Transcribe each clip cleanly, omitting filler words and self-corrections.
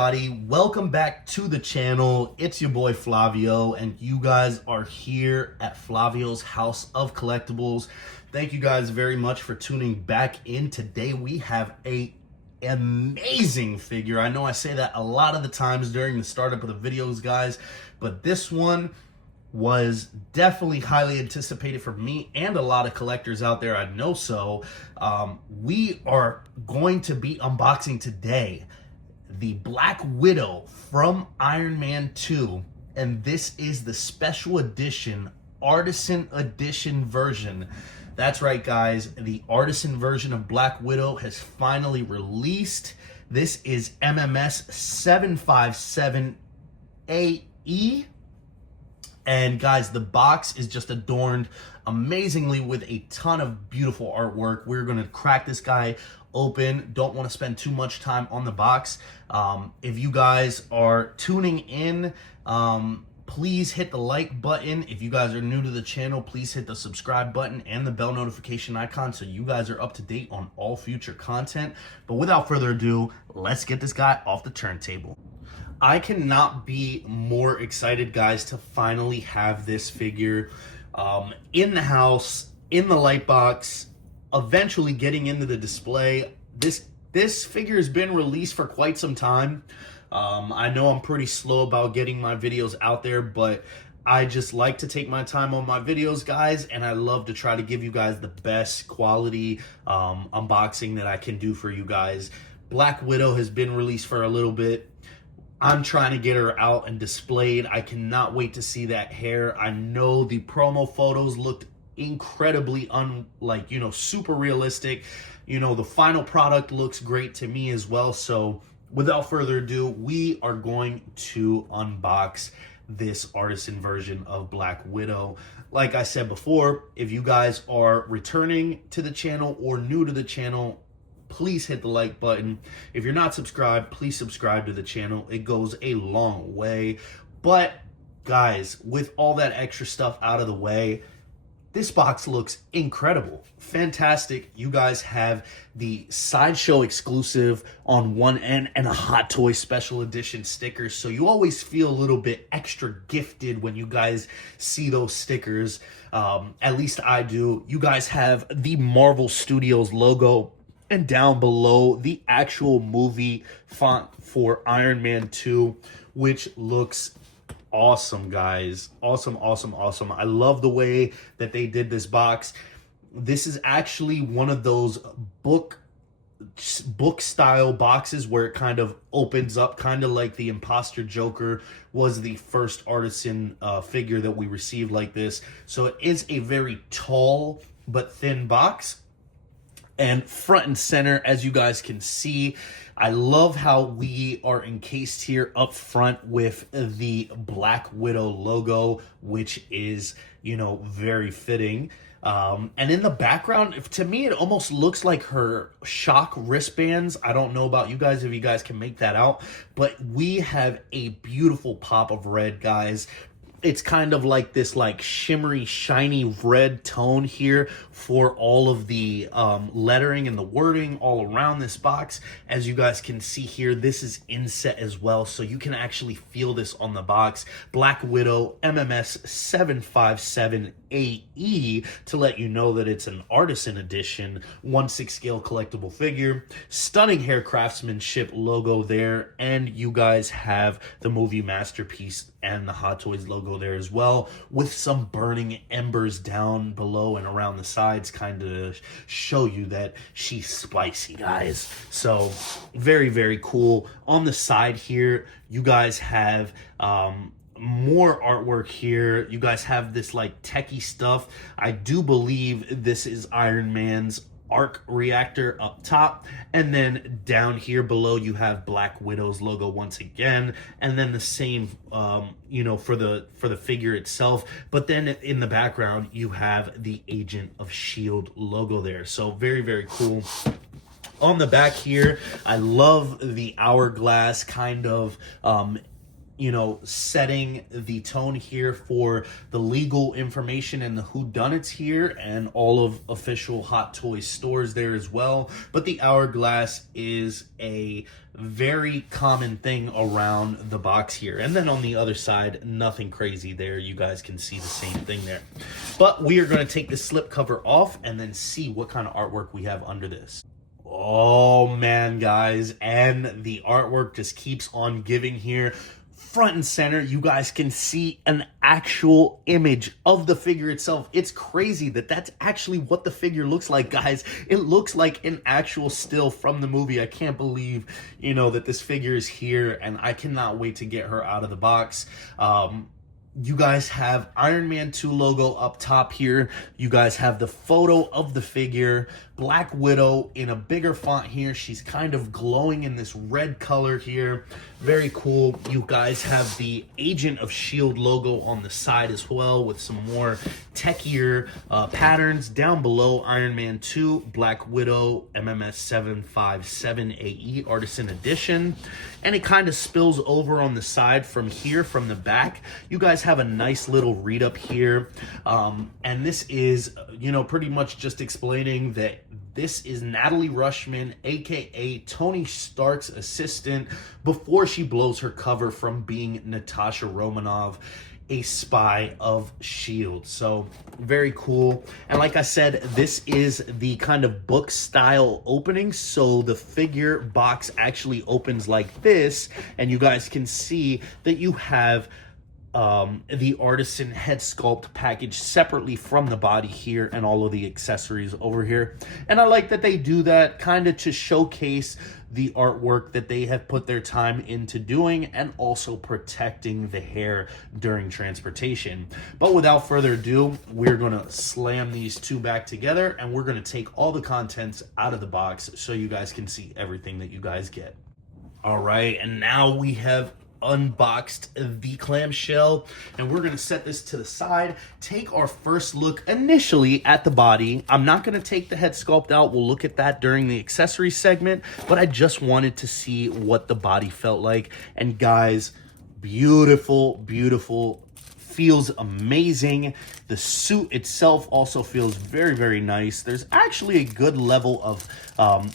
everybody? Welcome back to the channel. It's your boy Flavio, and you guys are here at Flavio's House of Collectibles. Thank you guys very much for tuning back in. Today we have a amazing figure. I know I say that a lot of the times during the startup of the videos, guys, but this one was definitely highly anticipated for me and a lot of collectors out there. I know so. We are going to be unboxing today the Black Widow from Iron Man 2, and this is the special edition, Artisan Edition version. That's right, guys. The Artisan version of Black Widow has finally released. This is MMS757AEB. And guys, the box is just adorned amazingly with a ton of beautiful artwork. We're going to crack this guy open. Don't want to spend too much time on the box. If you guys are tuning in, please hit the like button. If you guys are new to the channel, please hit the subscribe button and the bell notification icon so you guys are up to date on all future content. But without further ado, let's get this guy off the turntable. I cannot be more excited, guys, to finally have this figure in the house, in the light box, eventually getting into the display. This figure has been released for quite some time. I know I'm pretty slow about getting my videos out there, but I just like to take my time on my videos, guys, and I love to try to give you guys the best quality unboxing that I can do for you guys. Black Widow has been released for a little bit. I'm trying to get her out and displayed. I cannot wait to see that hair. I know the promo photos looked incredibly super realistic. The final product looks great to me as well. So without further ado, we are going to unbox this Artisan version of Black Widow. Like I said before, if you guys are returning to the channel or new to the channel, please hit the like button. If you're not subscribed, please subscribe to the channel. It goes a long way. But guys, with all that extra stuff out of the way, this box looks incredible, fantastic. You guys have the Sideshow exclusive on one end and a Hot Toys special edition stickers. So you always feel a little bit extra gifted when you guys see those stickers. At least I do. You guys have the Marvel Studios logo, and down below the actual movie font for Iron Man 2, which looks awesome, guys. Awesome, awesome, awesome. I love the way that they did this box. This is actually one of those book style boxes where it kind of opens up, kind of like the Imposter Joker was the first Artisan figure that we received like this. So it is a very tall but thin box. And front and center, as you guys can see, I love how we are encased here up front with the Black Widow logo, which is, very fitting. And in the background, to me, it almost looks like her shock wristbands. I don't know about you guys, if you guys can make that out, but we have a beautiful pop of red, guys. It's kind of like this shimmery, shiny red tone here for all of the lettering and the wording all around this box. As you guys can see here, this is inset as well, so you can actually feel this on the box. Black Widow MMS757AE to let you know that it's an Artisan Edition 1/6 scale collectible figure. Stunning hair craftsmanship logo there, and you guys have the movie masterpiece and the Hot Toys logo there as well, with some burning embers down below and around the sides, kind of show you that she's spicy, guys. So very, very cool. On the side here, you guys have more artwork here. You guys have this techie stuff. I do believe this is Iron Man's arc reactor up top, and then down here below you have Black Widow's logo once again, and then the same for the figure itself. But then in the background you have the Agent of S.H.I.E.L.D. logo there. So very, very cool. On the back here, I love the hourglass kind of you know, setting the tone here for the legal information and the whodunits here, and all of official Hot Toys stores there as well. But the hourglass is a very common thing around the box here. And then on the other side, nothing crazy there. You guys can see the same thing there. But we are going to take the slip cover off and then see what kind of artwork we have under this. Oh man, guys, and the artwork just keeps on giving here. Front and center, you guys can see an actual image of the figure itself. It's crazy that that's actually what the figure looks like, guys. It looks like an actual still from the movie. I can't believe, you know, that this figure is here, and I cannot wait to get her out of the box. You guys have Iron Man 2 logo up top here. You guys have the photo of the figure. Black Widow in a bigger font here. She's kind of glowing in this red color here. Very cool. You guys have the Agent of S.H.I.E.L.D. logo on the side as well, with some more techier patterns. Down below, Iron Man 2, Black Widow, MMS757AEB Artisan Edition. And it kind of spills over on the side from here, from the back. You guys have a nice little read up here. And this is, you know, pretty much just explaining that this is Natalie Rushman, aka Tony Stark's assistant, before she blows her cover from being Natasha Romanoff, a spy of S.H.I.E.L.D. So very cool. And like I said, this is the kind of book style opening. So the figure box actually opens like this, and you guys can see that you have the artisan head sculpt package separately from the body here, and all of the accessories over here. And I like that they do that kind of to showcase the artwork that they have put their time into doing, and also protecting the hair during transportation. But without further ado, we're going to slam these two back together, and we're going to take all the contents out of the box so you guys can see everything that you guys get. All right, and now we have unboxed the clamshell, and we're going to set this to the side, take our first look initially at the body. I'm not going to take the head sculpt out. We'll look at that during the accessory segment, but I just wanted to see what the body felt like. And guys, beautiful, beautiful. Feels amazing. The suit itself also feels very, very nice. There's actually a good level of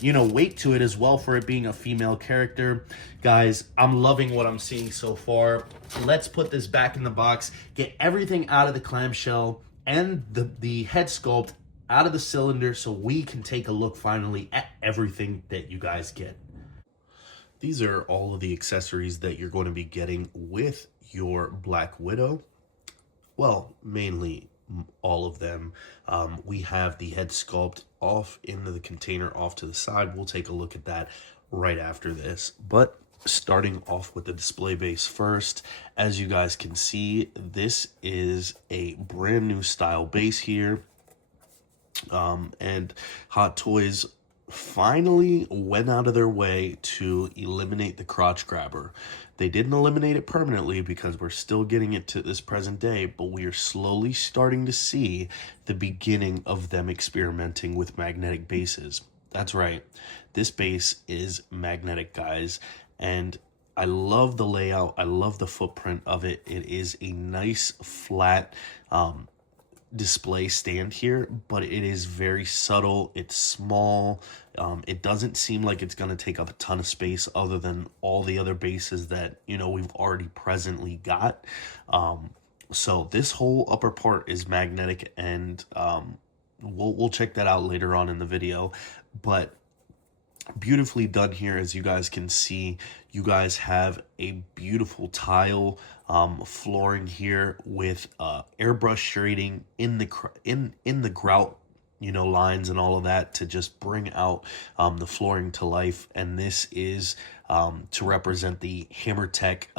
you know, weight to it as well, for it being a female character. Guys, I'm loving what I'm seeing so far. Let's put this back in the box, get everything out of the clamshell and the head sculpt out of the cylinder, so we can take a look finally at everything that you guys get. These are all of the accessories that you're going to be getting with your Black Widow. Well, mainly all of them. We have the head sculpt off into the container off to the side. We'll take a look at that right after this. But starting off with the display base first, as you guys can see, this is a brand new style base here. And Hot Toys finally went out of their way to eliminate the crotch grabber. They didn't eliminate it permanently, because we're still getting it to this present day, but we are slowly starting to see the beginning of them experimenting with magnetic bases. That's right, this base is magnetic, guys, and I love the layout. I love the footprint of it. It is a nice flat display stand here, but it is very subtle. It's small. It doesn't seem like it's going to take up a ton of space, other than all the other bases that, you know, we've already presently got. So this whole upper part is magnetic, and we'll check that out later on in the video. But beautifully done here. As you guys can see, you guys have a beautiful tile flooring here with airbrush shading in the grout, you know, lines and all of that, to just bring out the flooring to life. And this is to represent the Hammer Tech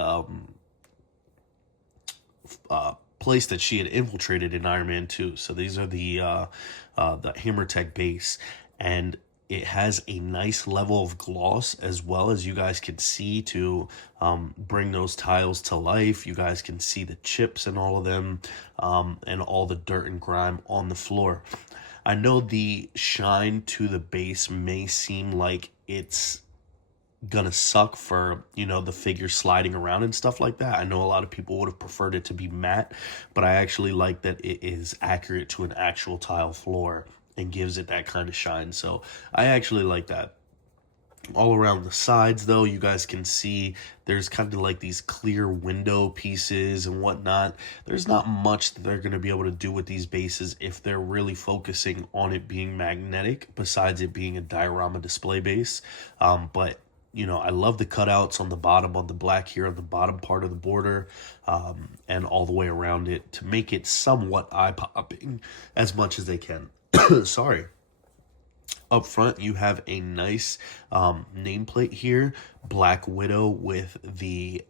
place that she had infiltrated in Iron Man 2. So these are the Hammer Tech base, and it has a nice level of gloss as well, as you guys can see, to bring those tiles to life. You guys can see the chips and all of them, and all the dirt and grime on the floor. I know the shine to the base may seem like it's gonna suck for, you know, the figure sliding around and stuff like that. I know a lot of people would have preferred it to be matte, but I actually like that it is accurate to an actual tile floor and gives it that kind of shine. So I actually like that. All around the sides, though, you guys can see there's kind of like these clear window pieces and whatnot. There's not much that they're going to be able to do with these bases if they're really focusing on it being magnetic, besides it being a diorama display base. But you know, I love the cutouts on the bottom, on the black here on the bottom part of the border, and all the way around it to make it somewhat eye-popping as much as they can. Sorry. Up front, you have a nice nameplate here, Black Widow, with the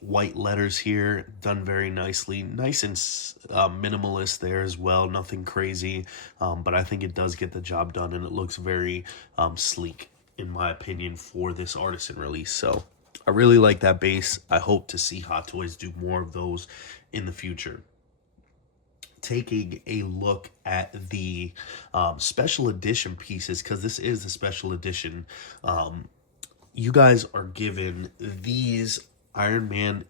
white letters here, done very nicely. Nice and minimalist there as well, nothing crazy, but I think it does get the job done, and it looks very sleek, in my opinion, for this Artisan release. So I really like that base. I hope to see Hot Toys do more of those in the future. Taking a look at the special edition pieces, because this is the special edition, you guys are given these Iron Man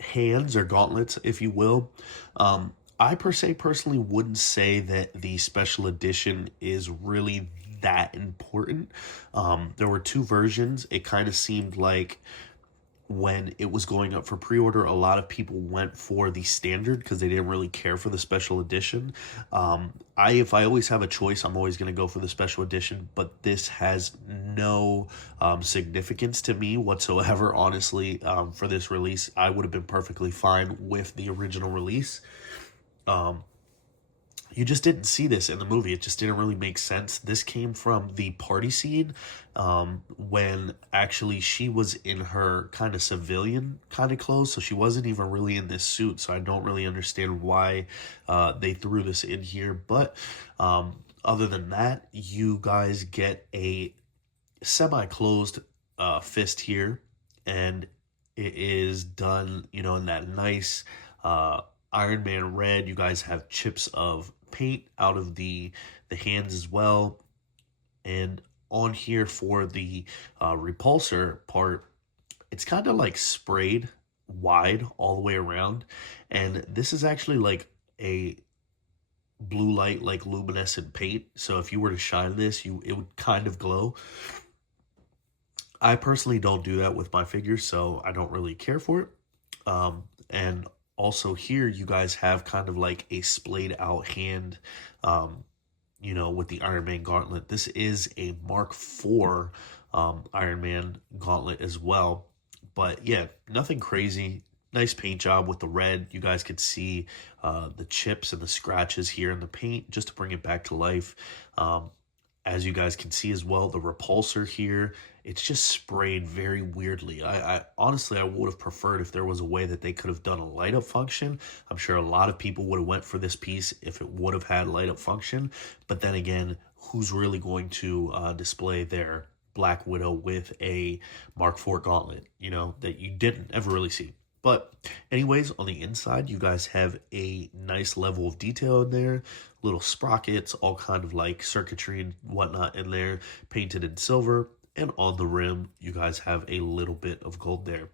hands or gauntlets, if you will. I personally wouldn't say that the special edition is really that important. There were two versions. It kind of seemed like when it was going up for pre-order, a lot of people went for the standard because they didn't really care for the special edition. If I always have a choice, I'm always going to go for the special edition, but this has no significance to me whatsoever, honestly. For this release, I would have been perfectly fine with the original release. You just didn't see this in the movie. It just didn't really make sense. This came from the party scene, when actually she was in her kind of civilian kind of clothes, so she wasn't even really in this suit, so I don't really understand why they threw this in here. But other than that, you guys get a semi-closed fist here, and it is done, you know, in that nice Iron Man red. You guys have chips of paint out of the hands as well, and on here for the repulsor part, it's kind of like sprayed wide all the way around, and this is actually like a blue light, like luminescent paint, so if you were to shine this, it would kind of glow. I personally don't do that with my figures, so I don't really care for it. And also here, you guys have kind of like a splayed out hand, you know, with the Iron Man gauntlet. This is a Mark IV Iron Man gauntlet as well. But yeah, nothing crazy. Nice paint job with the red. You guys could see the chips and the scratches here in the paint just to bring it back to life. As you guys can see as well, the repulsor here, it's just sprayed very weirdly. I honestly, I would have preferred if there was a way that they could have done a light up function. I'm sure a lot of people would have went for this piece if it would have had light up function. But then again, who's really going to display their Black Widow with a Mark IV gauntlet, you know, that you didn't ever really see? But anyways, on the inside, you guys have a nice level of detail in there. Little sprockets, all kind of like circuitry and whatnot in there, painted in silver. And on the rim, you guys have a little bit of gold there.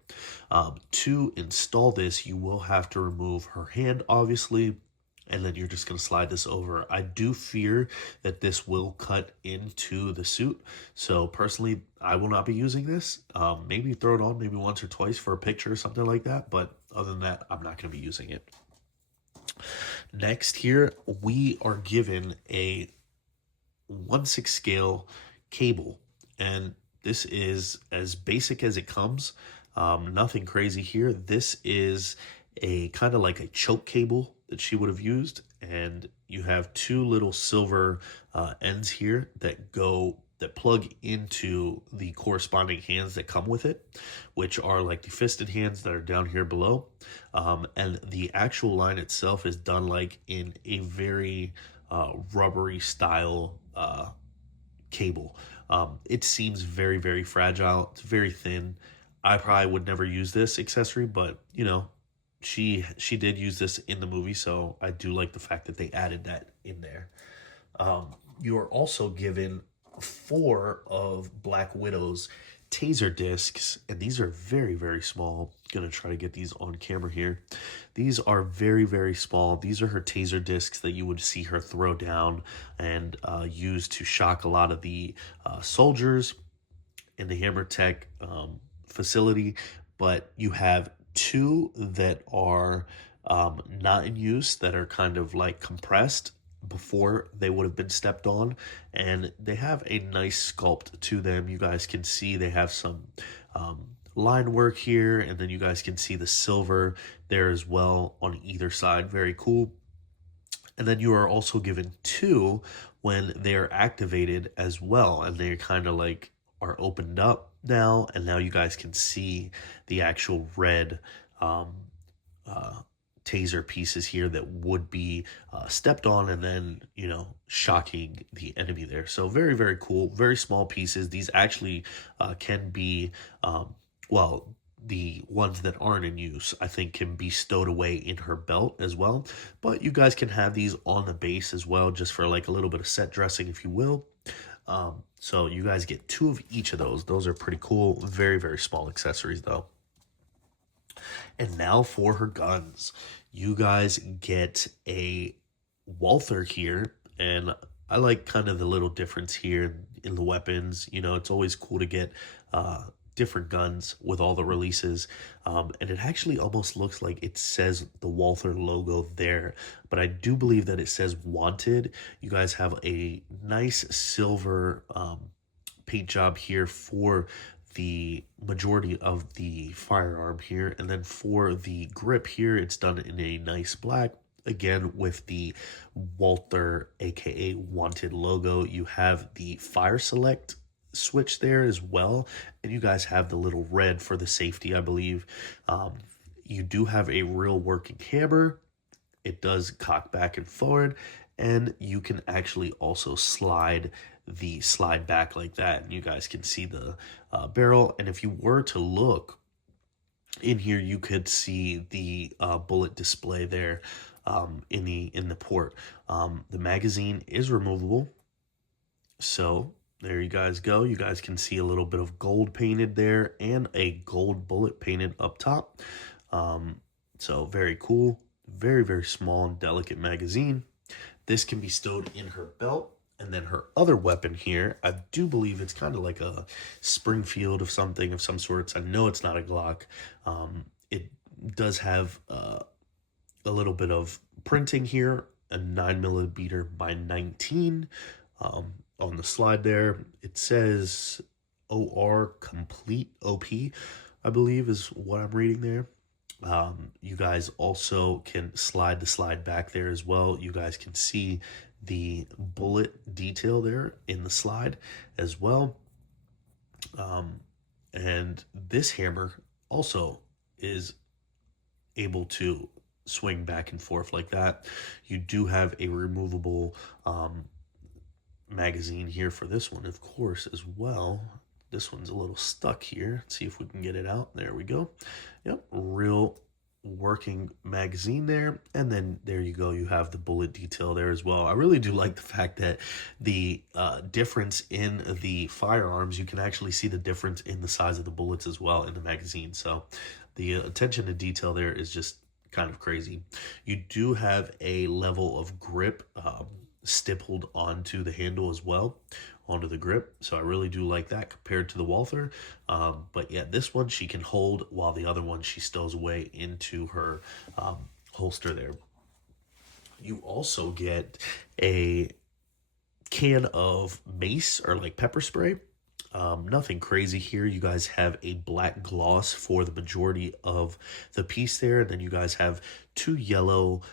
To install this, you will have to remove her hand, obviously, and then you're just going to slide this over. I do fear that this will cut into the suit, so personally, I will not be using this. Maybe throw it on maybe once or twice for a picture or something like that, but other than that, I'm not going to be using it. Next here, we are given a 1/6 scale cable, and this is as basic as it comes. Nothing crazy here. This is a kind of like a choke cable that she would have used, and you have two little silver ends here that plug into the corresponding hands that come with it, which are like the fisted hands that are down here below. And the actual line itself is done like in a very rubbery style cable. It seems very, very fragile. It's very thin. I probably would never use this accessory, but you know, she did use this in the movie, so I do like the fact that they added that in there. You are also given 4 of Black Widow's taser discs, and these are very, very small. Gonna try to get these on camera here. These are very, very small. These are her taser discs that you would see her throw down and use to shock a lot of the soldiers in the Hammer Tech facility. But you have 2 that are not in use, that are kind of like compressed before they would have been stepped on, and they have a nice sculpt to them. You guys can see they have some line work here, and then you guys can see the silver there as well on either side. Very cool. And then you are also given 2 when they are activated as well, and they kind of like are opened up now, and now you guys can see the actual red taser pieces here that would be stepped on and then, you know, shocking the enemy there. So very, very cool. Very small pieces. These actually can be, well, the ones that aren't in use, I think, can be stowed away in her belt as well. But you guys can have these on the base as well, just for like a little bit of set dressing, if you will. So you guys get 2 of each of those. Those are pretty cool. Very, very small accessories though. And now for her guns. You guys get a Walther here, and I like kind of the little difference here in the weapons. You know, it's always cool to get different guns with all the releases, and it actually almost looks like it says the Walther logo there, but I do believe that it says Wanted. You guys have a nice silver paint job here for the majority of the firearm here, and then for the grip here, it's done in a nice black, again with the Walther aka Wanted logo. You have the fire select switch there as well, and you guys have the little red for the safety, I believe. You do have a real working hammer. It does cock back and forward, and you can actually also slide back like that, and you guys can see the barrel. And if you were to look in here, you could see the bullet display there in the port. The magazine is removable, so there you guys go. You guys can see a little bit of gold painted there and a gold bullet painted up top. So very cool. Very, very small and delicate magazine. This can be stowed in her belt. And then her other weapon here, I do believe it's kind of like a Springfield of something of some sorts. I know it's not a Glock. It does have a little bit of printing here, a 9mm by 19. On the slide there, it says OR Complete OP, I believe is what I'm reading there. You guys also can slide the slide back there as well. You guys can see the bullet detail there in the slide as well. And this hammer also is able to swing back and forth like that. You do have a removable magazine here for this one, of course, as well. This one's a little stuck here. Let's see if we can get it out. There we go. Yep, real working magazine there. And then there you go, you have the bullet detail there as well. I really do like the fact that the difference in the firearms, you can actually see the difference in the size of the bullets as well in the magazine. So the attention to detail there is just kind of crazy. You do have a level of grip stippled onto the handle as well, onto the grip. So I really do like that compared to the Walther. But yeah, this one she can hold, while the other one she stows away into her holster there. You also get a can of mace or like pepper spray. Nothing crazy here. You guys have a black gloss for the majority of the piece there. And then you guys have 2 yellow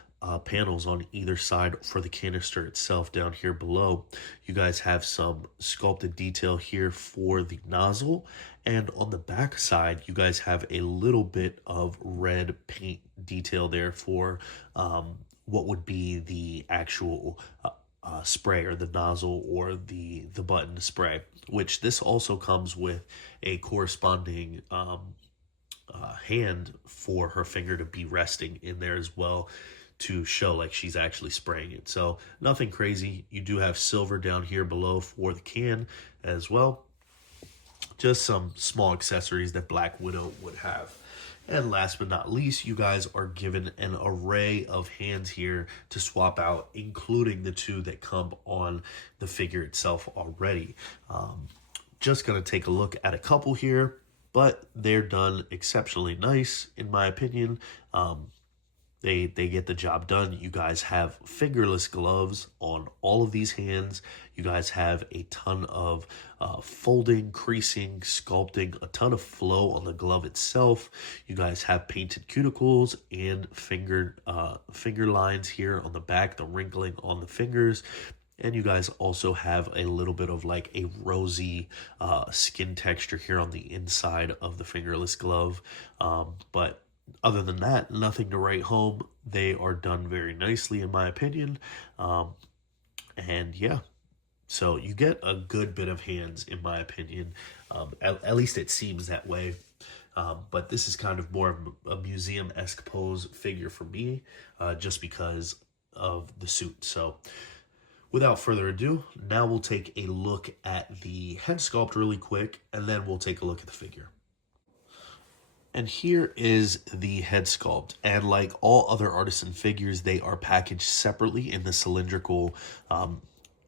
panels on either side for the canister itself down here below. You guys have some sculpted detail here for the nozzle, and on the back side you guys have a little bit of red paint detail there for what would be the actual spray, or the nozzle, or the button to spray, which this also comes with a corresponding hand for her finger to be resting in there as well, to show like she's actually spraying it. So nothing crazy. You do have silver down here below for the can as well. Just some small accessories that Black Widow would have. And last but not least, you guys are given an array of hands here to swap out, including the two that come on the figure itself already. Just going to take a look at a couple here, but they're done exceptionally nice, in my opinion. They get the job done. You guys have fingerless gloves on all of these hands. You guys have a ton of folding, creasing, sculpting, a ton of flow on the glove itself. You guys have painted cuticles and finger lines here on the back, the wrinkling on the fingers. And you guys also have a little bit of like a rosy skin texture here on the inside of the fingerless glove. But other than that, nothing to write home. They are done very nicely, in my opinion. And yeah, so you get a good bit of hands, in my opinion. At least it seems that way. But this is kind of more of a museum-esque pose figure for me, just because of the suit. So without further ado, now we'll take a look at the head sculpt really quick, and then we'll take a look at the figure. And here is the head sculpt. And like all other Artisan figures, they are packaged separately in the cylindrical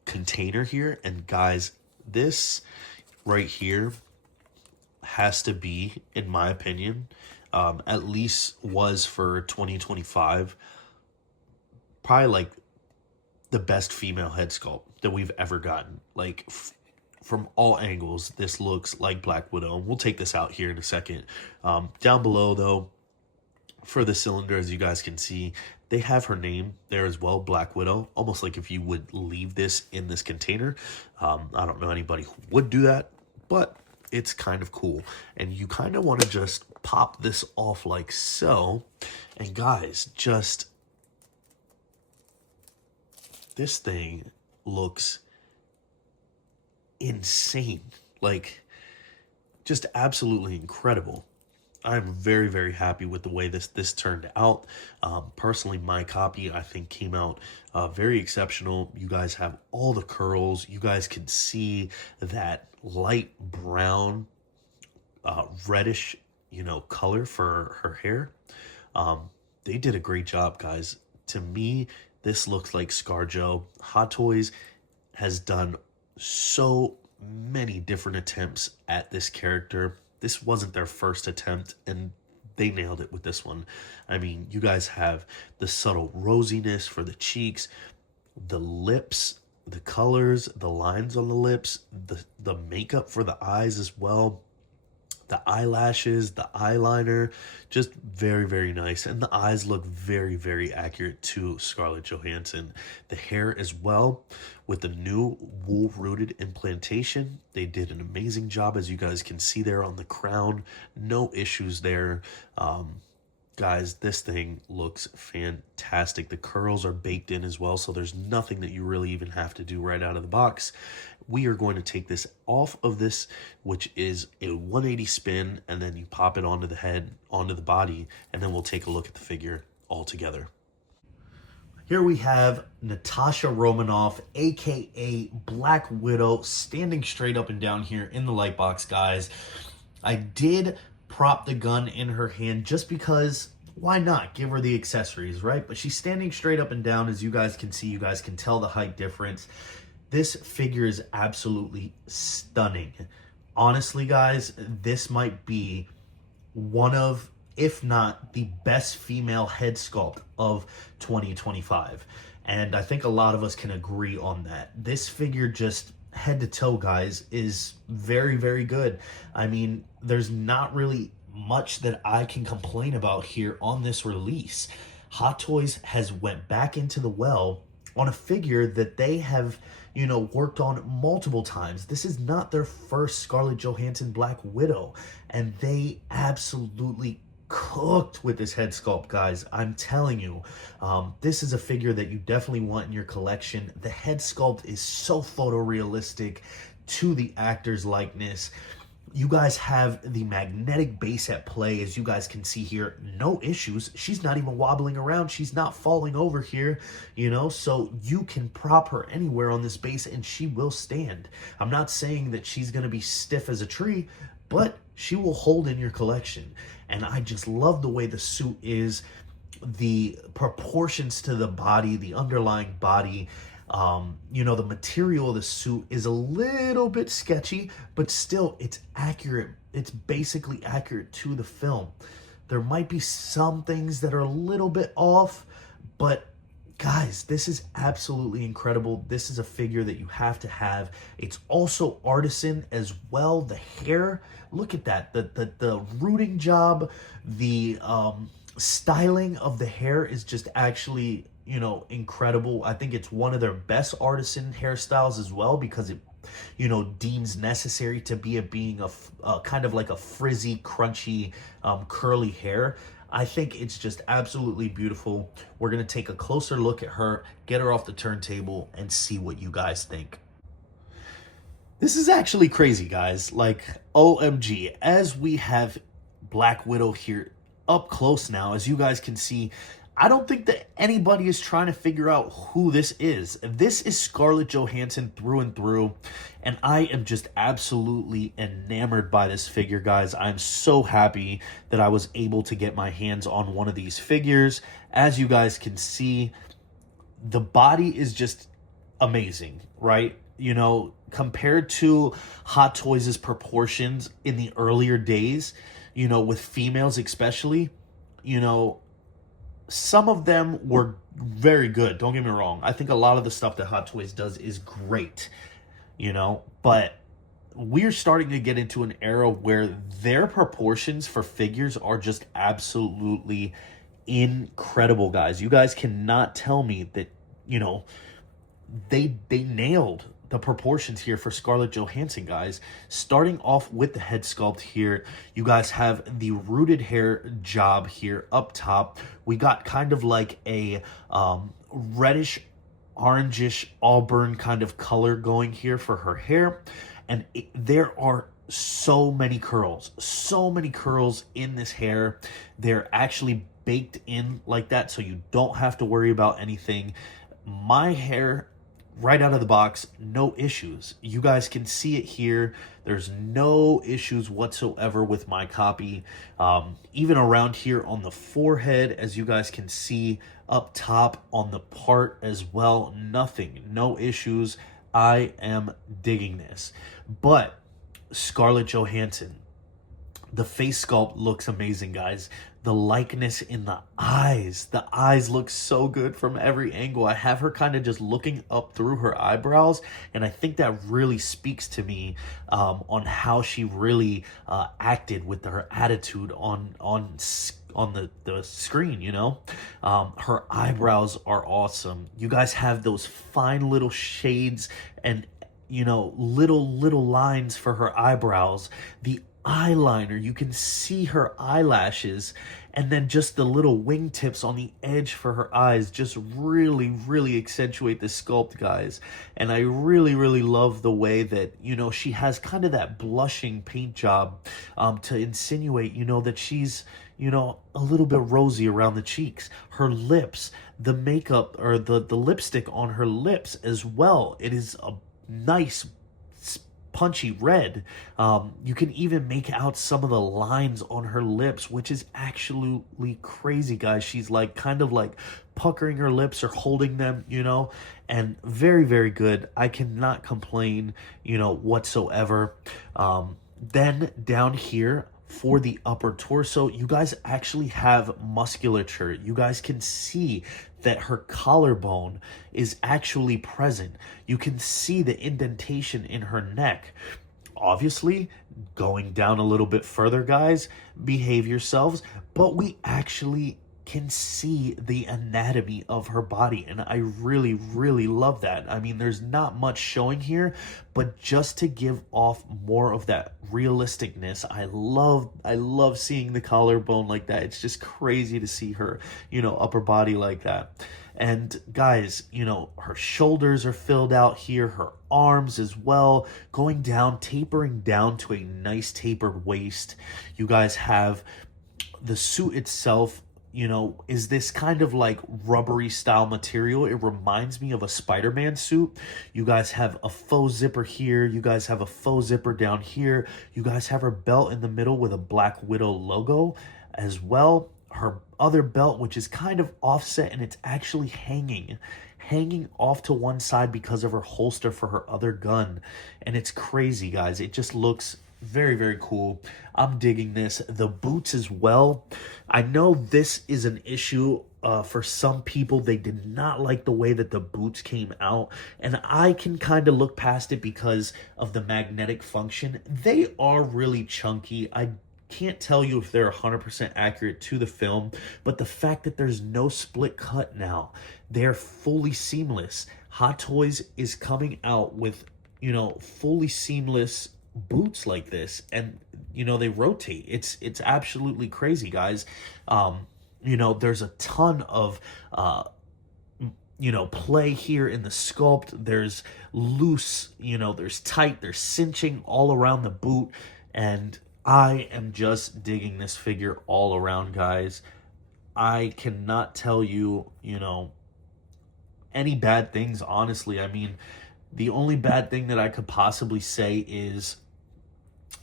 container here. And guys, this right here has to be, in my opinion, at least was for 2025, probably like the best female head sculpt that we've ever gotten. Like, from all angles, this looks like Black Widow. And we'll take this out here in a second. Down below, though, for the cylinder, as you guys can see, they have her name there as well, Black Widow. Almost like if you would leave this in this container. I don't know anybody who would do that, but it's kind of cool. And you kind of want to just pop this off like so. And guys, just... this thing looks insane. Like, just absolutely incredible. I'm very, very happy with the way this turned out. Personally, my copy, I think, came out very exceptional. You guys have all the curls. You guys can see that light brown, reddish, color for her hair. They did a great job, guys. To me, this looks like ScarJo. Hot Toys has done so many different attempts at this character. This wasn't their first attempt, and they nailed it with this one. I mean, you guys have the subtle rosiness for the cheeks, the lips, the colors, the lines on the lips, the makeup for the eyes as well, the eyelashes, the eyeliner, just very, very nice. And the eyes look very, very accurate to Scarlett Johansson. The hair as well, with the new wool-rooted implantation. They did an amazing job, as you guys can see there on the crown. No issues there. Guys, this thing looks fantastic. The curls are baked in as well, so there's nothing that you really even have to do right out of the box. We are going to take this off of this, which is a 180 spin, and then you pop it onto the head, onto the body, and then we'll take a look at the figure all together. Here we have Natasha Romanoff, aka Black Widow, standing straight up and down here in the light box, guys. I did prop the gun in her hand just because, why not? Give her the accessories, right? But she's standing straight up and down, as you guys can see. You guys can tell the height difference. This figure is absolutely stunning. Honestly, guys, this might be one of, if not the best female head sculpt of 2025. And I think a lot of us can agree on that. This figure, just head to toe, guys, is very, very good. I mean, there's not really much that I can complain about here on this release. Hot Toys has went back into the well on a figure that they have, worked on multiple times. This is not their first Scarlett Johansson Black Widow, and they absolutely cooked with this head sculpt, guys. I'm telling you, this is a figure that you definitely want in your collection. The head sculpt is so photorealistic to the actor's likeness. You guys have the magnetic base at play, as you guys can see here. No issues. She's not even wobbling around. She's not falling over here, you know, so you can prop her anywhere on this base and she will stand. I'm not saying that she's going to be stiff as a tree, but she will hold in your collection. And I just love the way the suit is, the proportions to the body, the underlying body. You know, the material of the suit is a little bit sketchy, but still it's accurate. It's basically accurate to the film. There might be some things that are a little bit off, but guys, this is absolutely incredible. This is a figure that you have to have. It's also artisan as well. The hair, look at that. The rooting job, the styling of the hair is just actually, you know, incredible. I think it's one of their best artisan hairstyles as well, because it, you know, deems necessary to being a kind of like a frizzy, crunchy, curly hair. I think it's just absolutely beautiful. We're gonna take a closer look at her, get her off the turntable, and see what you guys think. This is actually crazy, guys. Like, OMG, as we have Black Widow here up close now, as you guys can see, I don't think that anybody is trying to figure out who this is. This is Scarlett Johansson through and through, and I am just absolutely enamored by this figure, guys. I'm so happy that I was able to get my hands on one of these figures. As you guys can see, the body is just amazing, right? You know, compared to Hot Toys' proportions in the earlier days, you know, with females especially, you know, some of them were very good. Don't get me wrong. I think a lot of the stuff that Hot Toys does is great, you know, but we're starting to get into an era where their proportions for figures are just absolutely incredible, guys. You guys cannot tell me that, you know, they nailed the proportions here for Scarlett Johansson, guys. Starting off with the head sculpt here, you guys have the rooted hair job here up top. We got kind of like a reddish, orangish, auburn kind of color going here for her hair. And there are so many curls in this hair. They're actually baked in like that, so you don't have to worry about anything. My hair, right out of the box, no issues. You guys can see it here. There's no issues whatsoever with my copy. Even around here on the forehead, as you guys can see, up top on the part as well, nothing, no issues. I am digging this. But Scarlett Johansson, the face sculpt looks amazing, guys. The likeness in the eyes look so good from every angle. I have her kind of just looking up through her eyebrows, and I think that really speaks to me on how she really acted with her attitude on the screen, you know. Her eyebrows are awesome. You guys have those fine little shades and, you know, little lines for her eyebrows. The eyeliner, you can see her eyelashes, and then just the little wingtips on the edge for her eyes just really accentuate the sculpt, guys. And I really love the way that, you know, she has kind of that blushing paint job to insinuate, you know, that she's, you know, a little bit rosy around the cheeks. Her lips, the makeup or the lipstick on her lips as well, it is a nice punchy red. You can even make out some of the lines on her lips, which is absolutely crazy, guys. She's like kind of like puckering her lips or holding them, you know, and very good. I cannot complain, you know, whatsoever. Then down here for the upper torso, you guys actually have musculature. You guys can see that her collarbone is actually present. You can see the indentation in her neck. Obviously, going down a little bit further, guys, behave yourselves, but we actually can see the anatomy of her body, and I really, really love that. I mean, there's not much showing here, but just to give off more of that realisticness, I love seeing the collarbone like that. It's just crazy to see her, upper body like that. And guys, her shoulders are filled out here, her arms as well, going down, tapering down to a nice tapered waist. You guys have the suit itself, is this kind of like rubbery style material. It reminds me of a Spider-Man suit. You guys have a faux zipper here. You guys have a faux zipper down here. You guys have her belt in the middle with a Black Widow logo as well. Her other belt, which is kind of offset, and it's actually hanging off to one side because of her holster for her other gun. And it's crazy, guys. It just looks very, very cool. I'm digging this. The boots as well. I know this is an issue for some people. They did not like the way that the boots came out, and I can kind of look past it because of the magnetic function. They are really chunky. I can't tell you if they're 100% accurate to the film, but the fact that there's no split cut now, they're fully seamless. Hot Toys is coming out with, fully seamless boots like this, and they rotate. It's absolutely crazy, guys. There's a ton of play here in the sculpt. There's loose, there's tight, there's cinching all around the boot, and I am just digging this figure all around, guys. I cannot tell you, any bad things, honestly. I mean, the only bad thing that I could possibly say is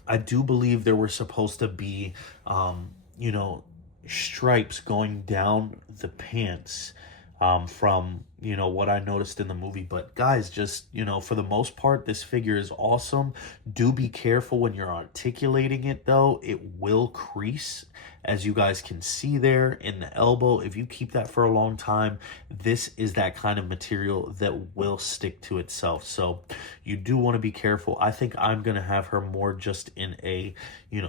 I do believe there were supposed to be, stripes going down the pants from, what I noticed in the movie. But guys, just, for the most part, this figure is awesome. Do be careful when you're articulating it, though. It will crease, as you guys can see there in the elbow. If you keep that for a long time, this is that kind of material that will stick to itself. So you do want to be careful. I think I'm going to have her more just in a,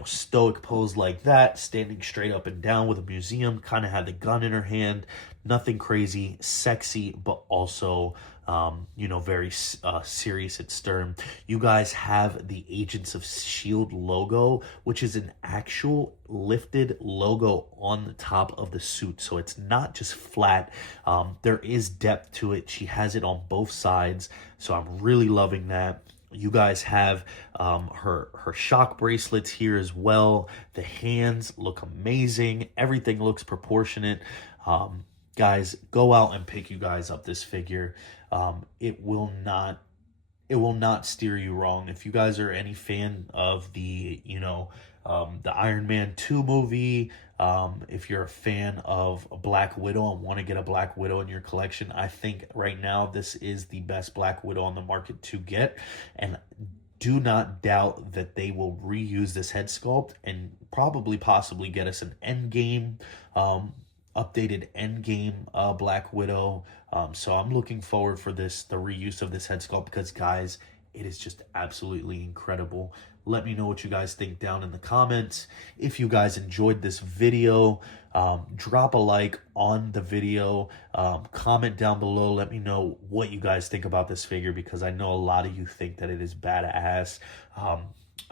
stoic pose like that, standing straight up and down with a museum, kind of had the gun in her hand. Nothing crazy, sexy, but also, very serious at stern. You guys have the Agents of S.H.I.E.L.D. logo, which is an actual lifted logo on the top of the suit. So it's not just flat. There is depth to it. She has it on both sides. So I'm really loving that. You guys have her shock bracelets here as well. The hands look amazing. Everything looks proportionate. Guys, go out and pick you guys up this figure. It will not steer you wrong. If you guys are any fan of the Iron Man 2 movie, if you're a fan of Black Widow and want to get a Black Widow in your collection, I think right now this is the best Black Widow on the market to get. And do not doubt that they will reuse this head sculpt and possibly get us an Endgame updated Endgame Black Widow. So I'm looking forward for the reuse of this head sculpt, because guys, it is just absolutely incredible. Let me know what you guys think down in the comments. If you guys enjoyed this video, drop a like on the video, comment down below. Let me know what you guys think about this figure, because I know a lot of you think that it is badass.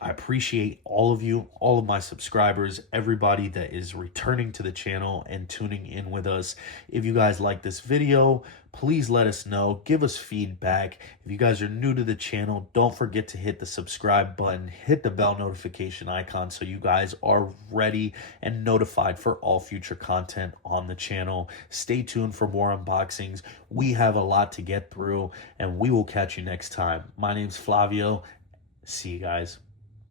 I appreciate all of you, all of my subscribers, everybody that is returning to the channel and tuning in with us. If you guys like this video, please let us know. Give us feedback. If you guys are new to the channel, don't forget to hit the subscribe button, hit the bell notification icon so you guys are ready and notified for all future content on the channel. Stay tuned for more unboxings. We have a lot to get through, and we will catch you next time. My name's Flavio. See you guys.